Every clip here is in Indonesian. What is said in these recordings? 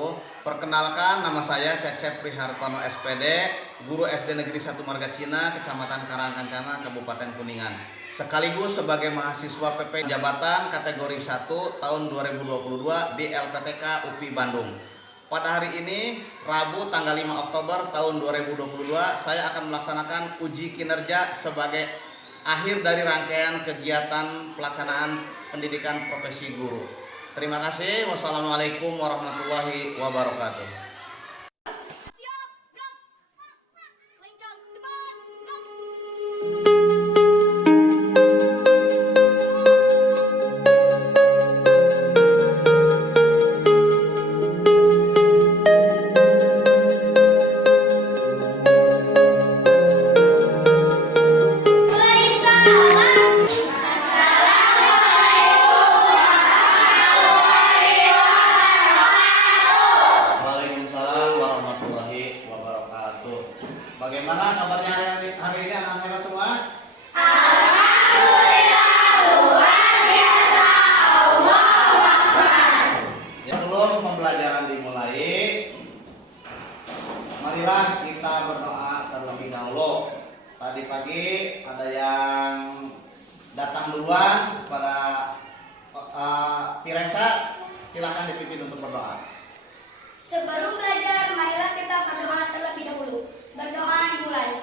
wabarakatuh. Perkenalkan, nama saya Cecep Prihartono SPD, guru SD Negeri 1 Marga Cina, Kecamatan Karangkancana, Kabupaten Kuningan. Sekaligus sebagai mahasiswa PP Jabatan kategori 1 tahun 2022 di LPTK UPI Bandung. Pada hari ini, Rabu tanggal 5 Oktober tahun 2022, saya akan melaksanakan uji kinerja sebagai akhir dari rangkaian kegiatan pelaksanaan pendidikan profesi guru. Terima kasih. Wassalamualaikum warahmatullahi wabarakatuh. Bagaimana kabarnya hari ini anak-anak semua? Alhamdulillah luar biasa, Allahu Akbar. Sebelum pembelajaran dimulai, marilah kita berdoa terlebih dahulu. Tadi pagi ada yang datang duluan pada Piresa, silakan dipimpin untuk berdoa. Sebelum belajar, marilah kita berdoa terlebih dahulu. Berdoa dimulai.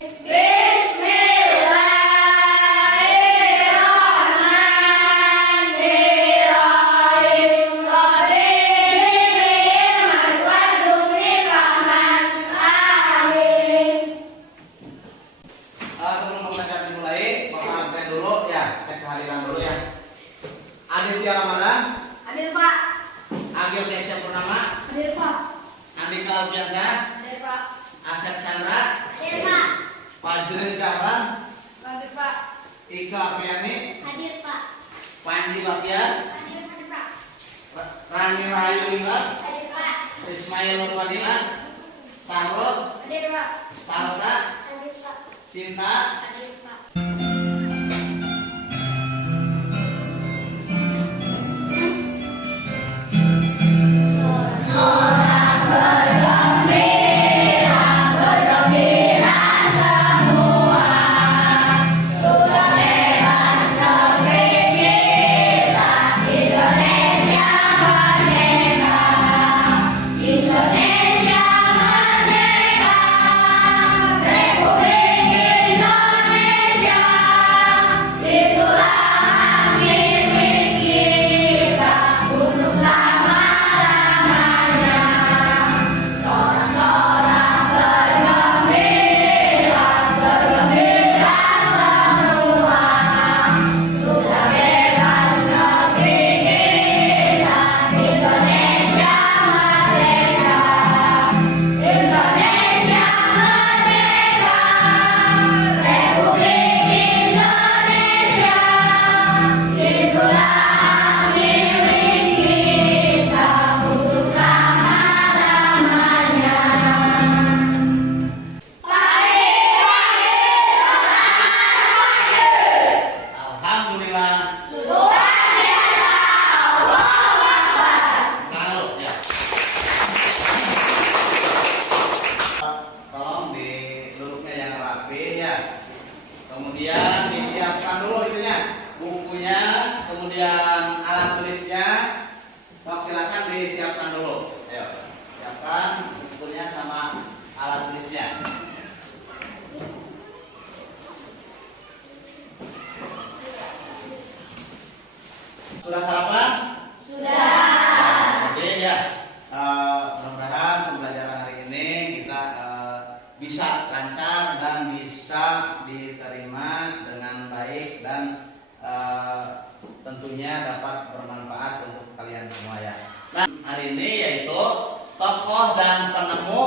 Sebelum pembelajaran dimulai, Bapak absen dulu ya, cek kehadiran dulu ya. Aditya Ramadan, Hadir Pak. Agil Desya Purnama, Hadir Pak. Andika Alfiansyah, Hadir Pak. Asep Chandra, Hadir Pak. Fajril Kahran, Hadir Pak. Ika Apriani, Hadir Pak. Panji Baktiar, Hadir Pak. Rani Rahayu Lingga, Hadir Pak. Ismail Nurwadila, Sarul, Hadir Pak. Salsa, Hadir Pak. Cinta. Hadir Pak. Kemudian disiapkan dulu itunya, bukunya, kemudian alat tulisnya. Silakan disiapkan dulu. Ayo, siapkan bukunya sama alat tulisnya. Sudah sarapan? Sudah. Oke ya. Mudah-mudahan pembelajaran hari ini kita bisa lancar dan bisa diterima dengan baik dan tentunya dapat bermanfaat untuk kalian semua ya. Nah, hari ini yaitu tokoh dan penemu.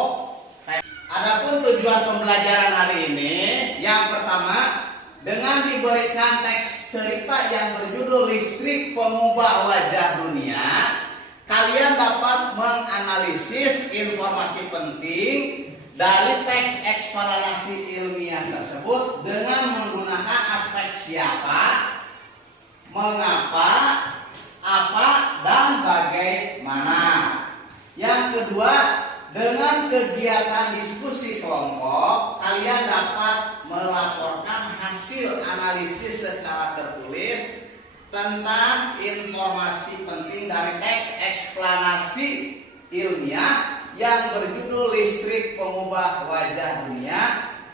Adapun tujuan pembelajaran hari ini, yang pertama dengan diberikan teks cerita yang berjudul Listrik Pengubah Wajah Dunia, kalian dapat menganalisis informasi penting dari teks eksplanasi ilmiah tersebut dengan menggunakan aspek siapa, mengapa, apa, dan bagaimana. Yang kedua, dengan kegiatan diskusi kelompok, kalian dapat melaporkan hasil analisis secara tertulis tentang informasi penting dari teks eksplanasi ilmiah yang berjudul Listrik Pengubah Wajah Dunia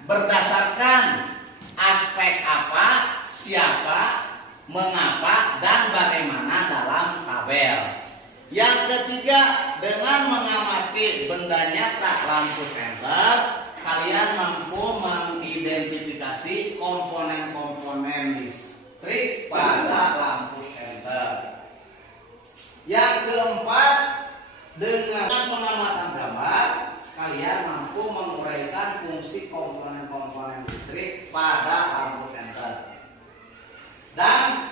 berdasarkan aspek apa, siapa, mengapa, dan bagaimana dalam tabel. Yang ketiga, dengan mengamati benda nyata lampu senter, kalian mampu mengidentifikasi komponen-komponen listrik pada lampu senter. Yang keempat, dengan pengamatan gambar, kalian mampu menguraikan fungsi komponen-komponen listrik pada lampu senter. Dan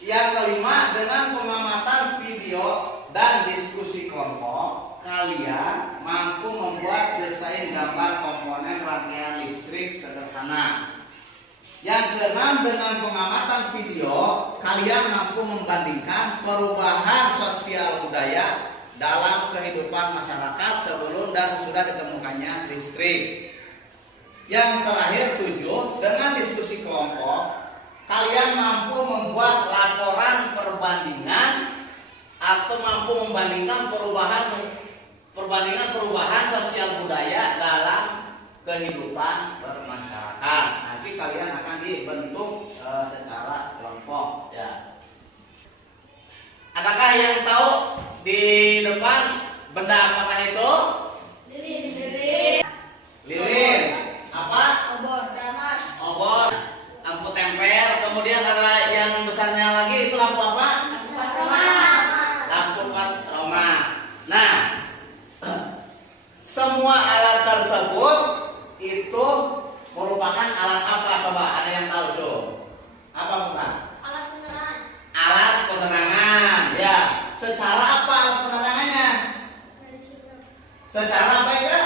yang kelima, dengan pengamatan video dan diskusi kelompok, kalian mampu membuat desain gambar komponen rangkaian listrik sederhana. Yang keenam, dengan pengamatan video, kalian mampu membandingkan perubahan sosial budaya dalam kehidupan masyarakat sebelum dan sesudah ditemukannya listrik. Yang terakhir, 7, dengan diskusi kelompok, kalian mampu membuat laporan perbandingan atau mampu membandingkan perubahan sosial budaya dalam kehidupan bermasyarakat. Nanti kalian akan dibentuk secara kelompok. Ya. Adakah yang tahu di depan benda apakah itu? Lilin. Apa? Obor. Lampu tempel. Kemudian ada yang besarnya lagi, itu lampu apa? Lampu patroma. Nah, semua alat tersebut itu merupakan alat apa? Coba ada yang tahu tuh? Apa bukan? Alat penerangan. Ya. Secara apa alat penerangannya? Secara apa ya?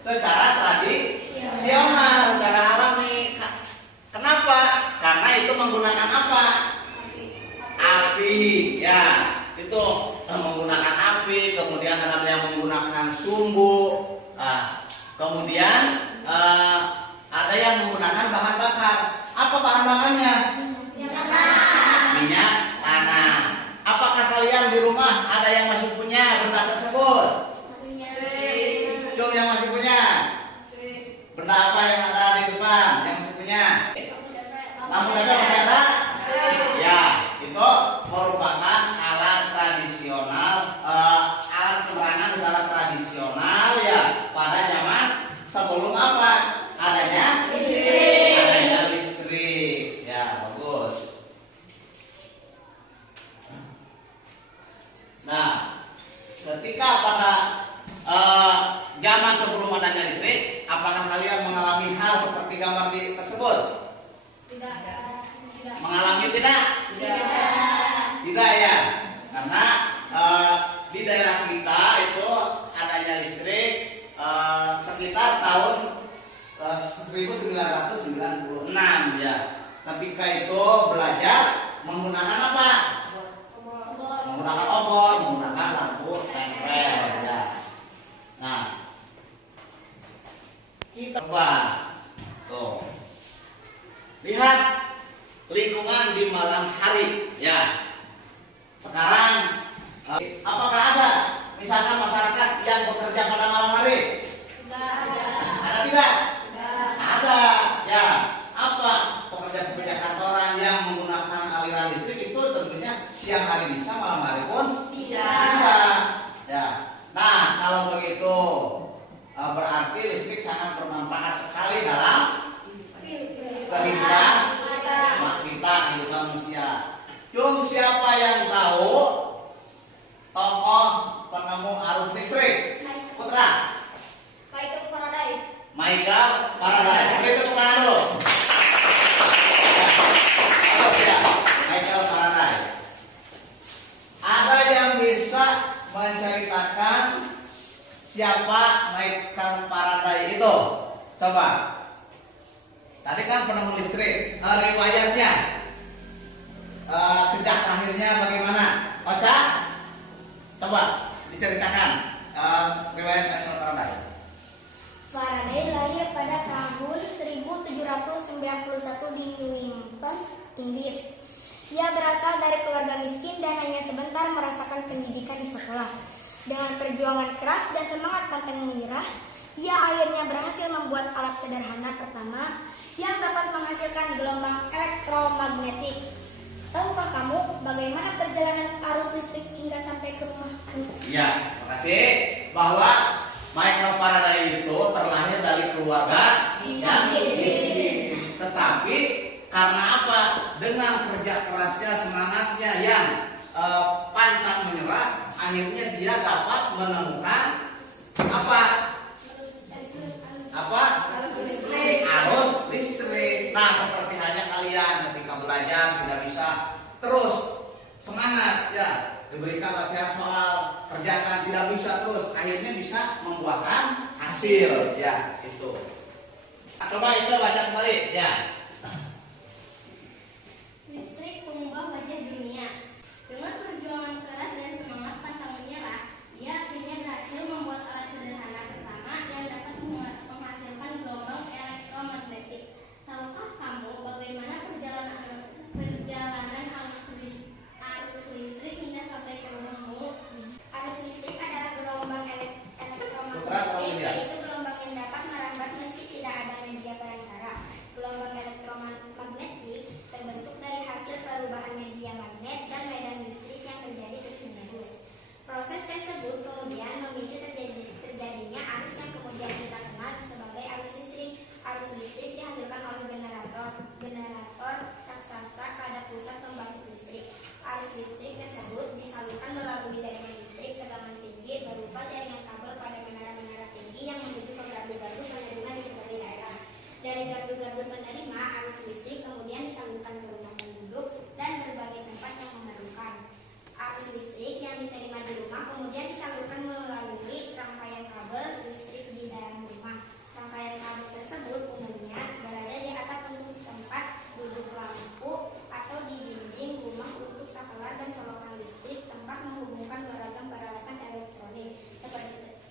Secara tradisional, secara alami. Kenapa? Karena itu menggunakan apa? Api. Ya, itu menggunakan api. Kemudian ada yang menggunakan sumbu. Kemudian ada yang menggunakan bahan bakar. Apa bahan bakarnya? Minyak tanah. Apakah kalian di rumah ada yang masih punya benda tersebut? Cung, yang masih punya? Benda apa yang ada di depan yang masih punya? Lampu tempel masih ada? Ya, itu merupakan alat tradisional, alat penerangan secara tradisional ya pada zaman sebelum apa? Adanya listrik. Ya, bagus. Nah, ketika pada zaman sebelum adanya listrik, apakah kalian mengalami hal seperti gambar di tersebut? Mengalami tidak? Tidak ya, karena di daerah kita itu adanya listrik sekitar tahun 1996 ya. Ketika itu belajar menggunakan apa? Menggunakan obor, menggunakan lampu tempel ya. Nah, kita coba tuh lihat lingkungan di malam hari ya. Sekarang apakah ada misalkan masyarakat yang bekerja pada malam hari? Ada tidak? Ada ya. Apa pekerja-pekerja kantoran yang menggunakan aliran listrik itu tentunya siang hari bisa, malam hari pun bisa. Ya. Nah, kalau begitu berarti listrik sangat bermanfaat sekali dalam kehidupan kita, kehidupan manusia. Cung, siapa yang tahu tokoh penemu arus listrik? Putra. Michael Faraday. Beri tepuk tangan dulu. Ya, Michael Faraday. Ada yang bisa menceritakan siapa Michael Faraday itu? Coba. Tadi kan penemu listrik, riwayatnya sejak lahirnya bagaimana? Ocha? Coba diceritakan riwayat Michael Faraday. Faraday lahir pada tahun 1791 di Newington, Inggris. Ia berasal dari keluarga miskin dan hanya sebentar merasakan pendidikan di sekolah. Dengan perjuangan keras dan semangat pantang menyerah, ia akhirnya berhasil membuat alat sederhana pertama yang dapat menghasilkan gelombang elektromagnetik. Tahukah kamu bagaimana perjalanan arus listrik hingga sampai ke rumahmu? Ya, terima kasih. Bahwa Michael Faraday itu terlahir dari keluarga yang miskin. Tetapi karena apa? Dengan kerja kerasnya, semangatnya yang pantang menyerah, akhirnya dia dapat menemukan apa? Arus listrik. Nah, seperti halnya kalian ketika belajar tidak bisa terus semangat ya, diberikan latihan soal, kerjakan tidak bisa terus, akhirnya bisa membuahkan hasil ya itu. Coba itu baca kembali ya. Listrik mengubah wajah dunia. Dengan perjuangan keras dan semangat pantang menyerah, ia akhirnya berhasil membuat alat sederhana pertama yang dapat menghasilkan gelombang elektromagnetik. Tahukah kamu bagaimana perjalanan arus listrik hingga sampai ke rumahmu? Arus listrik adalah gelombang elektromagnetik, yaitu gelombang yang dapat merambat meski tidak ada media perantara. Gelombang elektromagnetik terbentuk dari hasil perubahan media magnet dan medan listrik yang terjadi terus-menerus. Proses tersebut kemudian memicu terjadinya arus yang kemudian kita kenal sebagai arus listrik. Arus listrik dihasilkan oleh generator raksasa pada pusat pembangkit listrik. Arus listrik tersebut disalurkan melalui jaringan listrik tegangan tinggi berupa jaringan kabel pada menara-menara tinggi yang menuju ke gardu-gardu penerima di berbagai daerah. Dari gardu-gardu penerima, arus listrik kemudian disalurkan ke rumah penduduk dan berbagai tempat yang memerlukan. Arus listrik yang diterima di rumah kemudian disalurkan melalui rangkaian kabel listrik di dalam rumah. Rangkaian kabel tersebut umumnya berada di atap untuk tempat duduk lampu atau di dinding rumah untuk saklar dan colokan listrik tempat menghubungkan beragam peralatan elektronik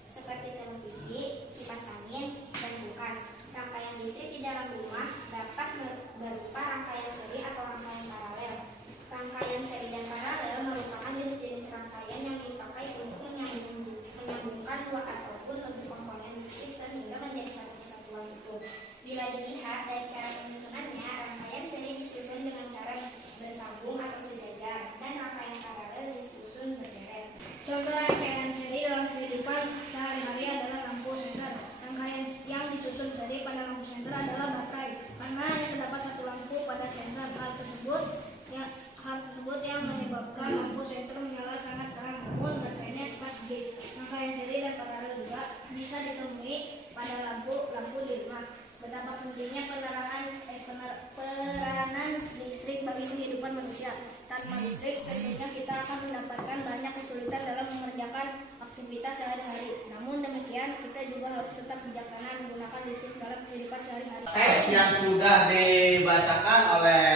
seperti televisi, kipas angin, dan kulkas. Rangkaian listrik di dalam rumah dapat berupa rangkaian seri atau rangkaian paralel. Rangkaian seri dan paralel merupakan jenis-jenis rangkaian yang dipakai untuk menyambungkan dua ataupun lebih komponen listrik sehingga menjadi satu kesatuan utuh. Bila dilihat dari cara penyusunannya, rangkaian seri disusun dengan cara bersambung atau sejajar dan rangkaian paralel disusun berderet. Contoh rangkaian seri dalam kehidupan sehari-hari adalah lampu senter. Rangkaian yang disusun seri pada lampu senter adalah baterai, karena hanya terdapat satu lampu pada senter. Hal tersebut yang menyebabkan lampu senter menyala sangat terang, namun baterainya cepat habis. Rangkaian seri dan paralel juga bisa ditemui pada lampu di rumah. Betapa pentingnya peranan listrik bagi kehidupan manusia. Tanpa listrik, tentunya kita akan mendapatkan banyak kesulitan dalam mengerjakan aktivitas sehari-hari. Namun demikian, kita juga harus tetap bijaksana menggunakan listrik dalam kehidupan sehari-hari. Teks yang sudah dibacakan oleh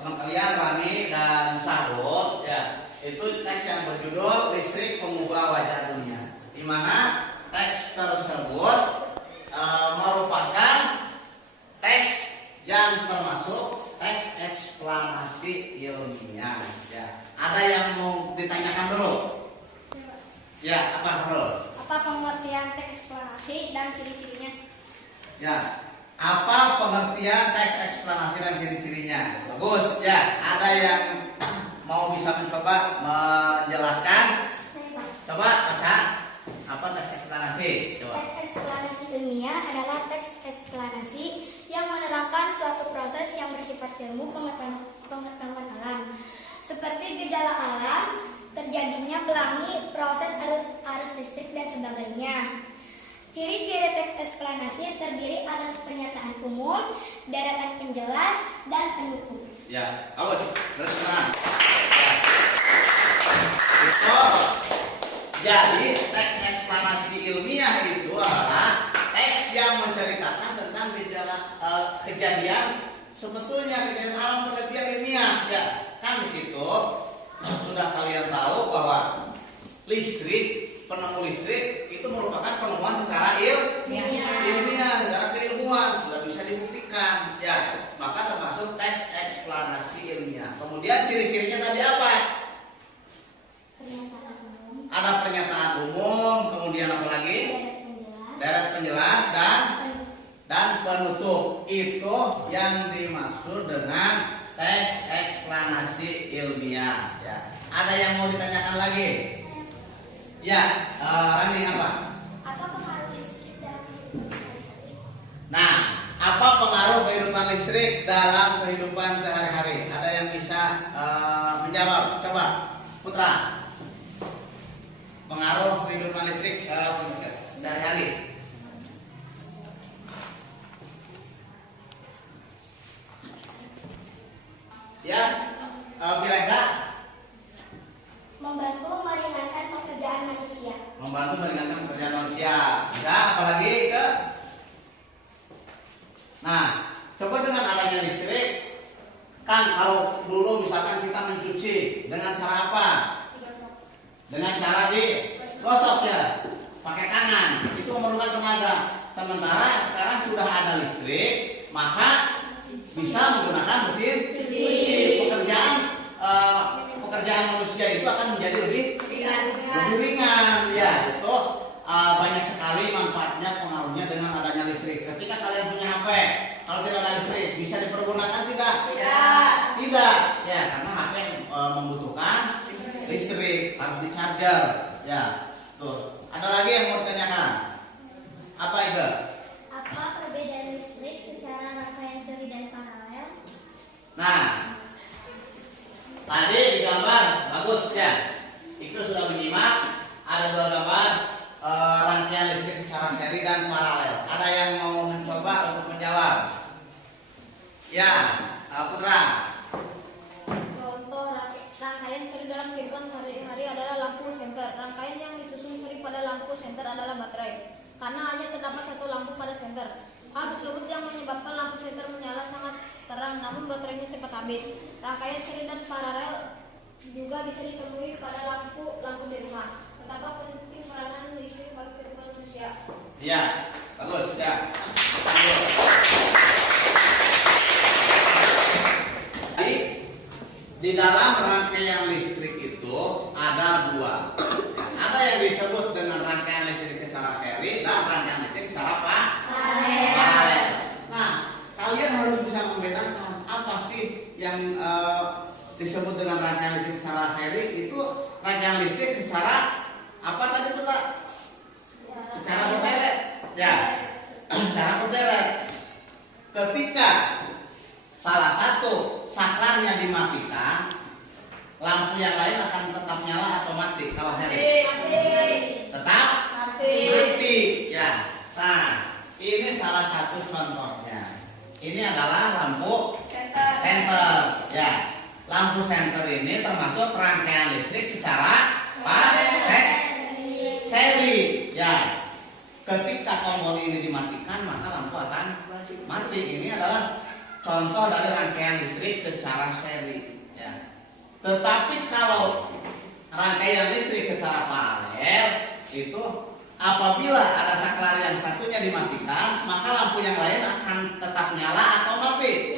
teman kalian Rani dan Sahrul ya, itu teks yang berjudul Listrik Mengubah Wajah Dunia, di mana teks tersebut merupakan teks yang termasuk teks eksplanasi ilmiah ya. Ada yang mau ditanyakan dulu? Ya, apa Sahrul? Apa pengertian teks eksplanasi dan ciri-cirinya? Ya, apa pengertian teks eksplanasi dan ciri-cirinya? Bagus ya. Ada yang mau bisa mencoba menjelaskan? Coba baca. Apa teks eksplanasi? Coba. Teks eksplanasi ilmiah adalah teks eksplanasi yang menerangkan suatu proses yang bersifat ilmu pengetahuan alam, seperti gejala alam, terjadinya pelangi, proses arus listrik dan sebagainya. Ciri-ciri teks eksplanasi terdiri atas pernyataan umum, deretan penjelas, dan penutup. Ya, bagus. Berkenan. Itu. Jadi teks eksplanasi ilmiah itu adalah teks yang menceritakan tentang kejadian sebetulnya kejadian alam penelitian ilmiah. Ya, kan di situ sudah kalian tahu bahwa listrik penemu listrik itu merupakan penemuan secara ilmiah, secara keilmuan sudah bisa dibuktikan ya, maka termasuk teks eksplanasi ilmiah. Kemudian ciri-cirinya tadi apa? Ada pernyataan umum, kemudian apa lagi? Deret penjelas dan penutup. Itu yang dimaksud dengan teks eksplanasi ilmiah ya. Ada yang mau ditanyakan lagi? Ya, Rani apa? Apa pengaruh listrik dalam kehidupan sehari-hari? Nah, apa pengaruh kehidupan listrik dalam kehidupan sehari-hari? Ada yang bisa menjawab? Coba, Putra. Pengaruh kehidupan listrik sehari-hari. Ya, Bireka. Membantu meringankan pekerjaan manusia. Membantu meringankan pekerjaan manusia. Ya, apalagi ke? Nah, coba dengan adanya listrik, kan kalau dulu misalkan kita mencuci dengan cara apa? Dengan cara digosok ya, pakai tangan. Itu memerlukan tenaga. Sementara sekarang sudah ada listrik, maka bisa menggunakan mesin cuci. Pekerjaan manusia itu akan menjadi lebih ringan ya. Itu banyak sekali manfaatnya, pengaruhnya dengan adanya listrik. Ketika kalian punya HP, kalau tidak ada listrik bisa dipergunakan tidak? Tidak ya, karena HP membutuhkan listrik, harus di-charger ya. Tuh, ada lagi yang mau ditanyakan? Apa itu? Apa perbedaan listrik secara rangkaian seri dan paralel? Nah, tadi di gambar bagus ya. Itu sudah menyimak. Ada dua gambar rangkaian listrik secara seri dan paralel. Ada yang mau mencoba untuk menjawab? Ya, Putra. Contoh rangkaian seri dalam kehidupan sehari-hari adalah lampu senter. Rangkaian yang disusun seri pada lampu senter adalah baterai, karena hanya terdapat satu lampu pada senter. Hal tersebut yang menyebabkan lampu senter menyala sangat terang, namun baterainya cepat habis. Rangkaian seri dan paralel juga bisa ditemui pada lampu di rumah. Betapa penting peranan listrik bagi kehidupan manusia. Iya, bagus ya. Di dalam rangkaian listrik itu ada dua. Ada yang disebut dengan rangkaian listrik secara seri dan rangkaian listrik secara paralel. Nah, kalian harus bisa membedakan apa sih yang disebut dengan rangkaian listrik secara seri. Itu rangkaian listrik secara apa tadi tuh Pak? Secara berderet. Ya, secara berderet. Ketika salah satu saklarnya dimatikan, lampu yang lain akan tetap nyala atau mati? Kalau seri tetap mati ya. Nah, ini salah satu contohnya. Ini adalah lampu senter ya. Lampu senter ini termasuk rangkaian listrik secara seri ya. Ketika tombol ini dimatikan, maka lampu akan mati. Ini adalah contoh dari rangkaian listrik secara seri ya. Tetapi kalau rangkaian listrik secara paralel itu apabila ada saklar yang satunya dimatikan, maka lampu yang lain akan tetap nyala atau mati?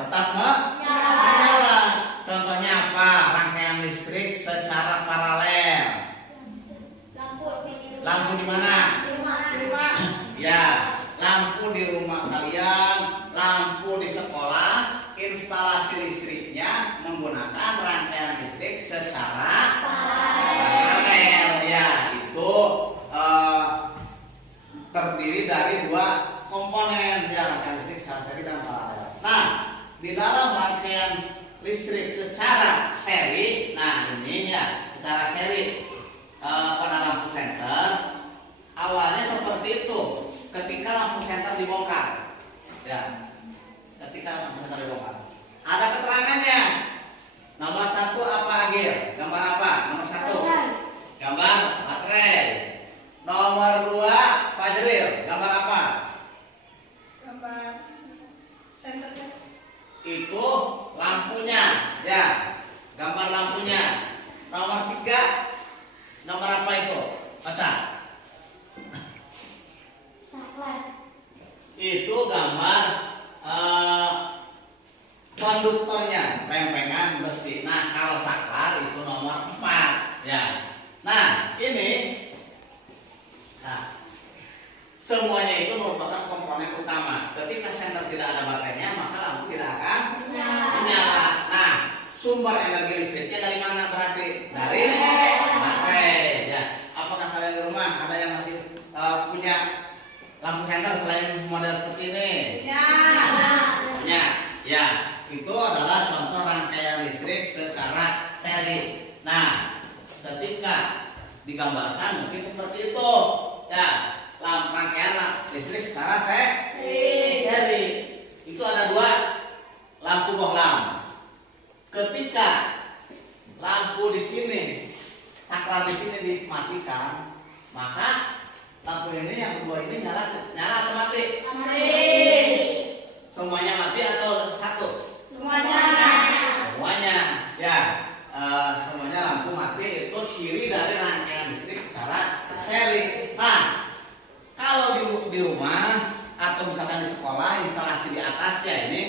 Tetap menyala. Contohnya apa? Rangkaian listrik secara paralel. Lampu di mana? Di rumah. Ya, lampu di rumah kalian, lampu di sekolah, instalasi listriknya menggunakan rangkaian listrik secara paralel. Ya, itu terdiri dari dua komponen ya, rangkaian listrik secara seri dan paralel. Nah, di dalam rangkaian listrik mungkin seperti itu. Ya, rangkaian listrik secara seri. Itu ada 2 lampu bohlam. Ketika lampu di sini, saklar di sini dimatikan, maka lampu ini yang kedua ini nyala atau mati? Semuanya mati atau satu? Semuanya. Ya, semuanya lampu mati itu ciri dari rangkaian listrik secara seri. Nah, kalau di rumah atau misalkan di sekolah instalasi di atasnya ini,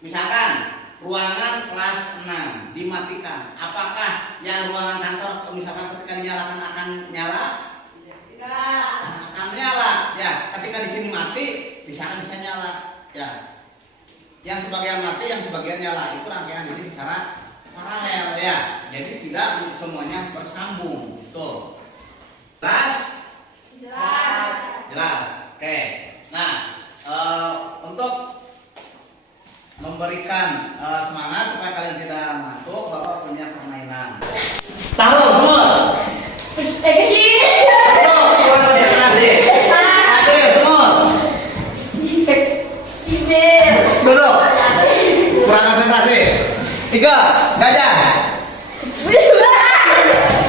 misalkan ruangan kelas 6 dimatikan, apakah yang ruangan kantor misalkan ketika dinyalakan akan nyala? Tidak. Akan nyala. Ya, ketika di sini mati, di sana bisa nyala. Ya. Yang sebagian mati, yang sebagian nyala. Itu rangkaian ini secara paralel ya. Jadi tidak semuanya bersambung. Tuh. Jelas? Jelas. Oke. Nah, untuk memberikan semangat supaya kalian tidak ngantuk, Bapak punya permainan. Taruh semua. Kecil. Taruh, kurang konsentrasi. Hadir semua. Cicil. Duduk. Kurang konsentrasi. 3, gajah.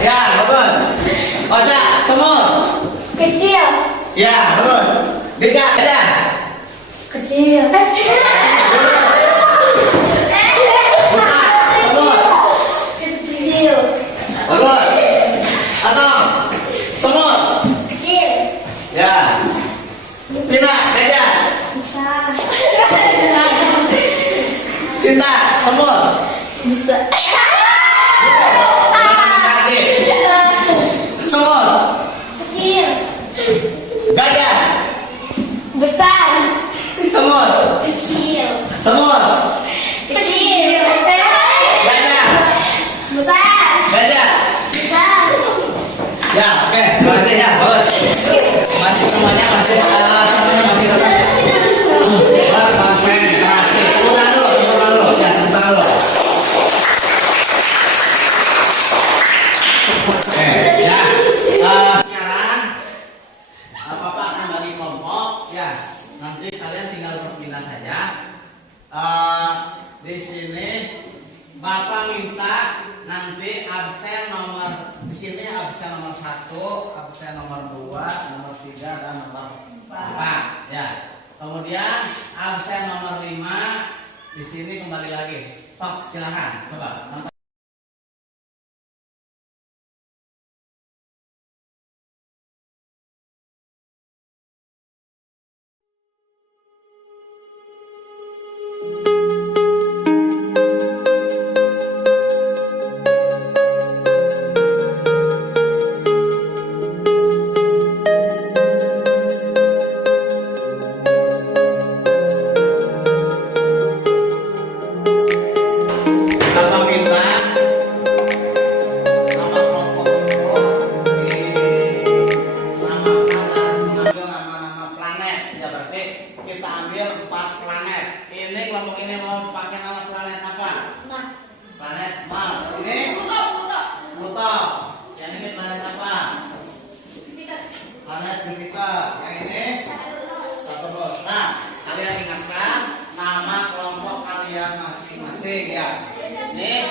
Ya, bagus. Oca, semua. Kecil. Ya, bagus. Dika, gajah. Kecil. Kecil. Bagus. Atau semut. Kecil. Ya. Tina, gajah. Besar. Cinta, semut. Besar. Konsentrasi. Semut. Kecil. Gajah. Besar. Semut. Kecil. Semut. Kecil. Gajah. Besar. Gajah. Besar. Ya, oke. Berarti ya, bagus. Masih semuanya masih tetap. Konsentrasi. Udah dulu. Ya, sebentar dulu. Oke, ya. Sekarang Bapak akan bagi kelompok. Ya, nanti kalian tinggal berpindah saja. Di sini Bapak minta nanti absen nomor di sini absen nomor 1, absen nomor 2, nomor 3 dan nomor 4 ya. Kemudian absen nomor 5 di sini kembali lagi. Sok silakan coba. Bapak minta nama kelompok itu dinamakan mengambil nama-nama planet ya, berarti kita ambil 4 planet. Ini kelompok ini mau pakai nama planet apa? Planet Mars. Ini Pluto. Yang ini planet apa? Planet Jupiter. Yang ini Saturnus. Nah, kalian ingatkan nama kelompok kalian masing-masing ya. Nih.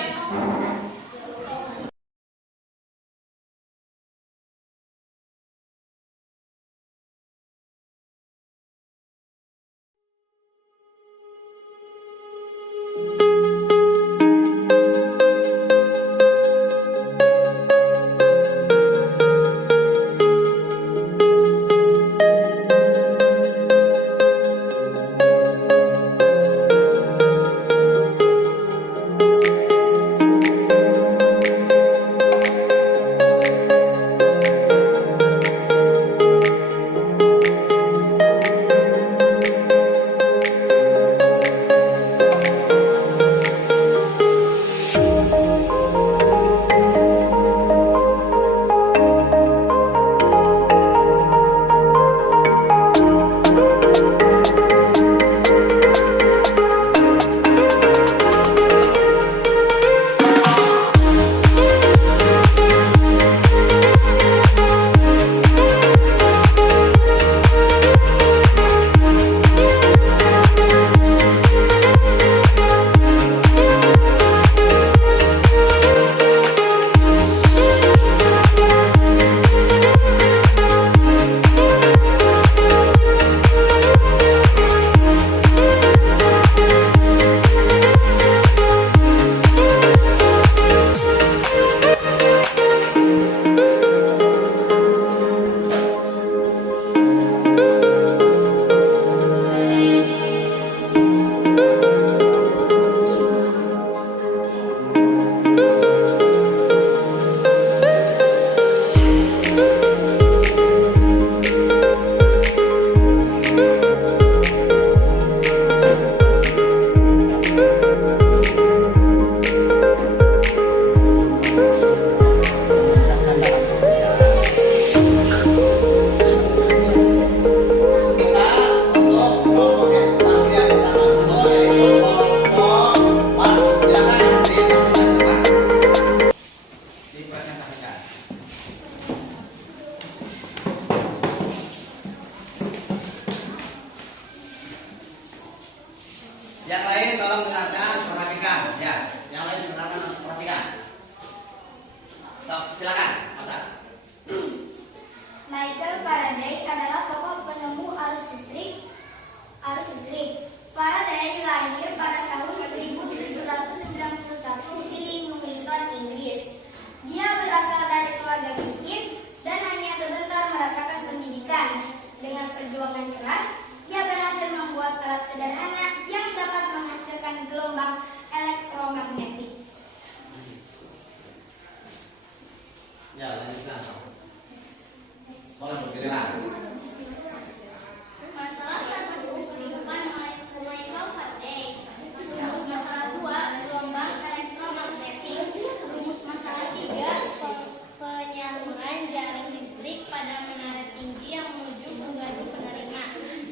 jaring listrik pada menara tinggi yang menuju ke gedung penerima.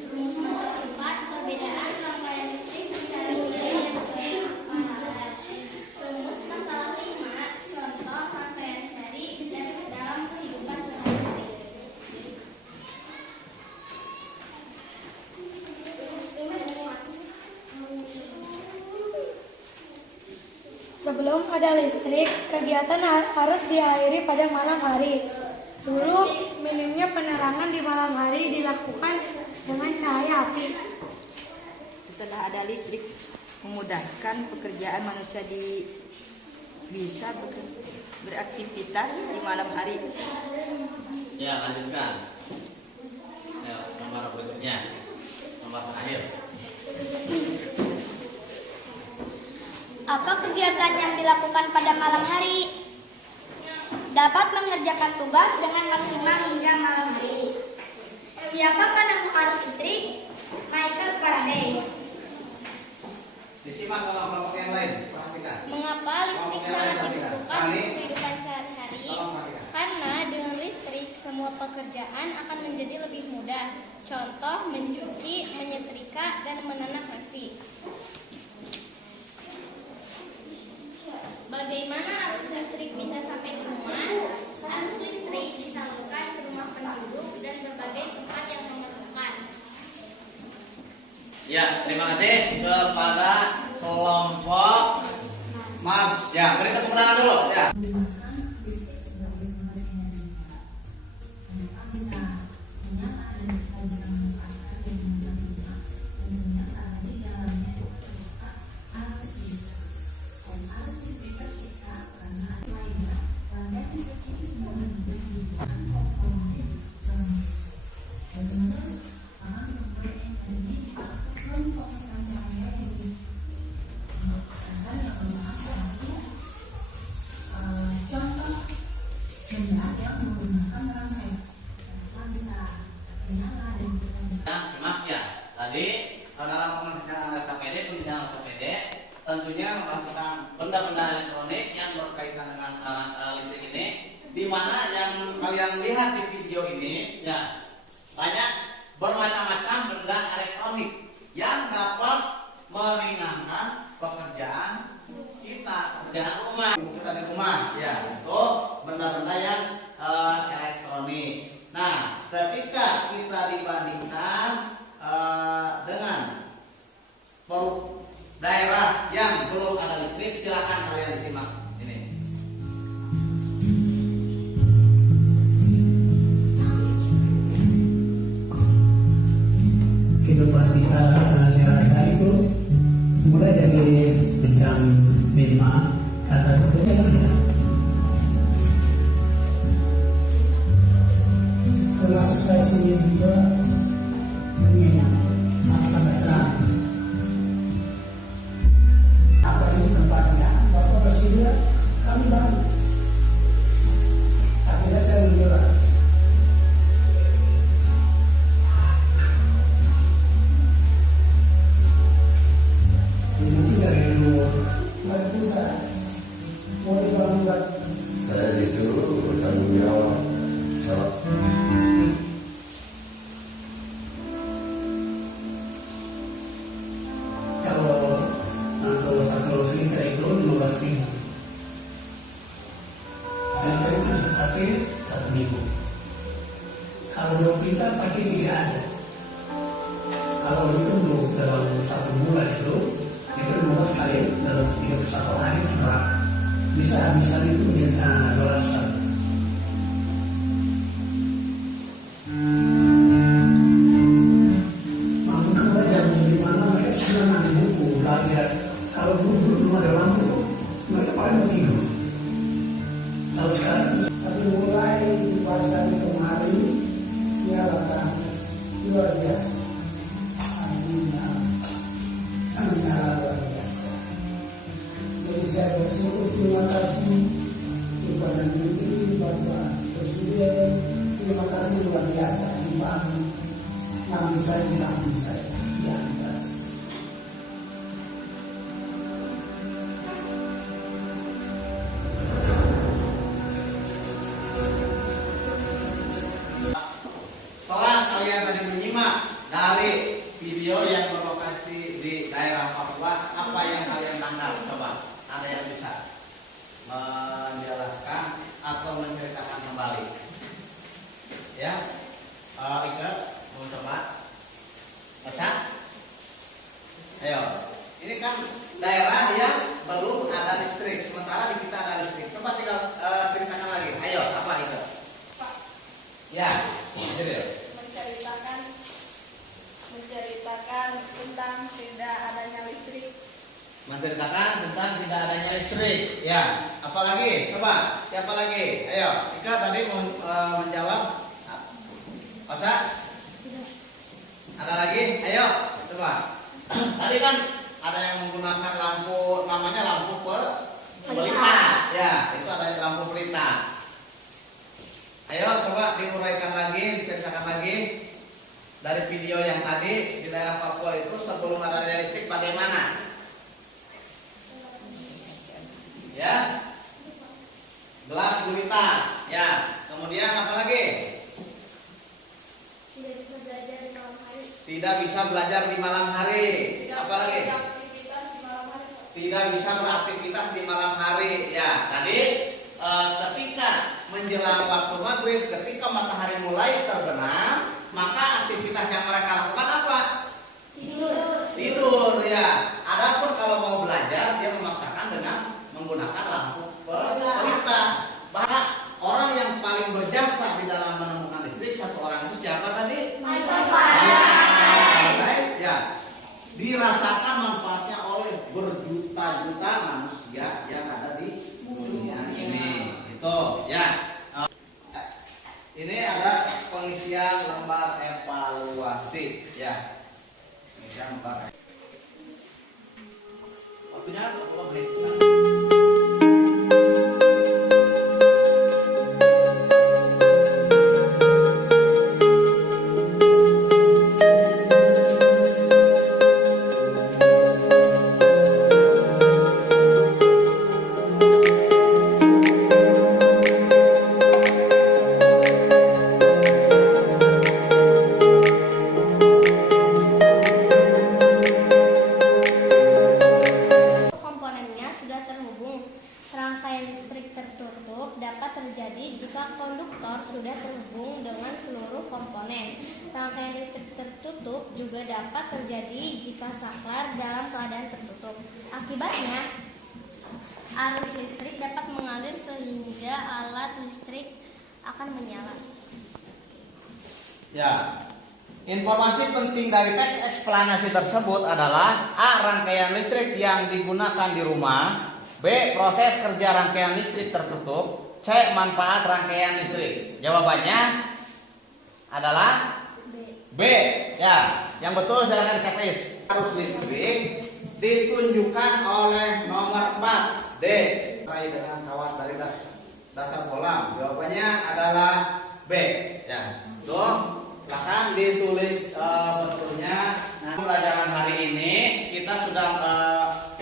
Rumus pasal 4, perbedaan rangkaian listrik secara nilai yang paralel. Rumus pasal 5, contoh rangkaian seri dalam kehidupan sehari-hari. Sebelum ada listrik, kegiatan harus diakhiri pada malam hari. Dulu, minimnya penerangan di malam hari dilakukan dengan cahaya api. Setelah ada listrik, memudahkan pekerjaan manusia bisa beraktivitas di malam hari. Ya, lanjutkan. Ya, nomor berikutnya. Nomor terakhir. Apa kegiatan yang dilakukan pada malam hari? Dapat mengerjakan tugas dengan maksimal hingga malam hari. Siapa penemuh arus listrik? Michael Faraday. Disimak kelompok yang lain. Perhatikan. Mengapa listrik sangat dibutuhkan untuk kehidupan sehari-hari? Karena dengan listrik semua pekerjaan akan menjadi lebih mudah. Contoh mencuci, menyetrika, dan menanak nasi. Bagaimana arus listrik bisa sampai di rumah? Arus listrik disalurkan ke rumah penduduk dan berbagai tempat yang memerlukan. Ya, terima kasih kepada kelompok Mas. Ya, beri tepuk tangan dulu. Ya. Simak ya. Tadi dalam pengertian alat KPD, penelitian alat KPD tentunya membahas tentang benda-benda elektronik yang berkaitan dengan alat listrik ini, di mana yang kalian lihat di video ini ya banyak bermacam-macam benda elektronik yang dapat meringankan pekerjaan kita, pekerjaan rumah kita di rumah ya, itu benda-benda yang elektronik. Nah, ketika kita dibandingkan dengan daerah yang belum ada listrik, silakan kalian disimak ini. Kehidupan kita sehari-hari itu mulai dari jam 5 ke atas itu kerja. Termasuk saya sendiri juga ini sangat terang. Apa itu tempatnya? Bapak bersedia, kami bangun. Akhirnya saya menjual. Ini dari dulu, dari pusat, mulai bangun. Saya disuruh bertanggung jawab. Kalau satu liter itu 15.000. Liter itu pakai 1 minggu. Kalau 2 liter pakai 3 hari. Kalau itu dalam 1 bulan itu 15 kali dalam 31 hari sudah bisa habisan itu biasa 200. Kalau dulu belum ada lampu, mereka paling begitu. Kalau sekarang, tapi mulai puasa kemarin, ya luar biasa. Artinya luar biasa. Jadi saya bersyukur, terima kasih kepada Menteri, Bapak Presiden, terima kasih luar biasa dibangun. Namun saya di kampung saya di atas. Simak dari video yang berlokasi di daerah Papua, apa yang kalian tangkap? Coba, ada yang bisa menjelaskan atau menceritakan kembali? Ya, Ika, mau coba? Baca? Ayo, ini kan daerah yang belum ada listrik, sementara di kita ada listrik. Coba tinggal ceritakan lagi. Ayo, apa itu? Ya, jadi menceritakan tentang tidak adanya listrik. Menceritakan tentang tidak adanya listrik. Ya, apalagi? Coba, siapa lagi? Ayo, Ika tadi mau menjawab. Masa? Ada lagi? Ayo, coba. Tadi kan ada yang menggunakan lampu, namanya lampu pelita. Ya, itu ada lampu pelita. Ayo, coba diuraikan lagi, diceritakan lagi. Dari video yang tadi di daerah Papua itu sebelum ada listrik bagaimana? Ya, gelap gulita. Ya, kemudian apa lagi? Tidak bisa belajar di malam hari. Tidak bisa belajar di malam hari. Apa lagi? Beraktivitas di malam hari. Tidak bisa beraktivitas di malam hari. Ya, tadi ketika menjelang waktu maghrib, ketika matahari mulai terbenam, maka aktivitas yang mereka lakukan apa? Tidur, ya. Adapun kalau mau belajar, dia memaksakan dengan menggunakan lampu pelita. Bahkan orang yang paling berjasa di dalam menemukan listrik satu orang itu siapa tadi? Michael Faraday. Ya, dirasakan manfaatnya oleh berjuta-juta manusia yang ada di dunia ini. Itu, ya. Ini ada pengisian lembar evaluasi, ya. Pengisian lembar. Waktunya 10 menit. Komponennya sudah terhubung. Rangkaian listrik tertutup dapat terjadi jika konduktor sudah terhubung dengan seluruh komponen. Rangkaian listrik tertutup juga dapat terjadi jika saklar dalam keadaan tertutup. Akibatnya, arus listrik dapat mengalir sehingga alat listrik akan menyala. Ya. Informasi penting dari teks eksplanasi tersebut adalah A. Rangkaian listrik yang digunakan di rumah, B. Proses kerja rangkaian listrik tertutup, C. Manfaat rangkaian listrik. Jawabannya adalah B. Ya, yang betul silakan checklist. Arus listrik ditunjukkan oleh nomor 4 D. Terkait dengan kawat dari dasar kolam. Jawabannya adalah B. Ya, tuh. Silahkan ditulis betulnya. Nah, pelajaran hari ini kita sudah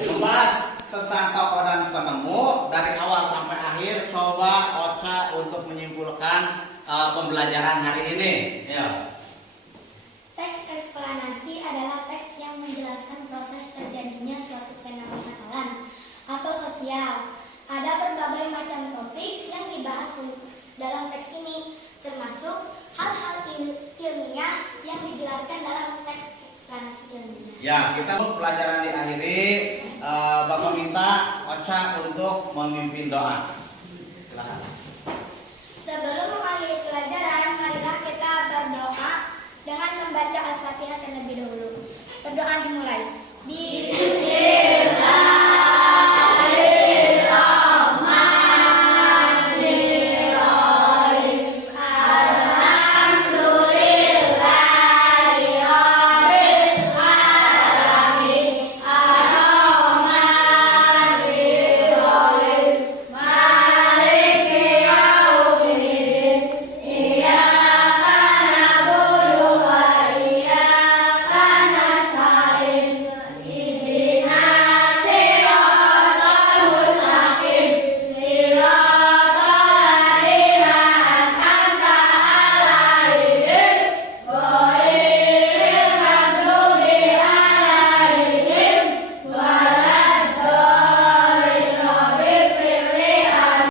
membahas tentang tokoh dan penemu dari awal sampai akhir. Coba Ocha untuk menyimpulkan pembelajaran hari ini. Ya. Teks eksplanasi adalah teks yang menjelaskan proses terjadinya suatu fenomena alam atau sosial. Ada berbagai macam topik yang dibahas dalam teks ini, termasuk hal-hal ilmiah yang dijelaskan dalam teks eksplanasi ilmiah. Ya, kita pelajaran diakhiri. Bapak minta Ocha untuk memimpin doa. Silakan. Sebelum mengakhiri pelajaran, marilah kita berdoa dengan membaca Al-Fatihah terlebih dahulu. Berdoa dimulai. Bismillahirrahmanirrahim.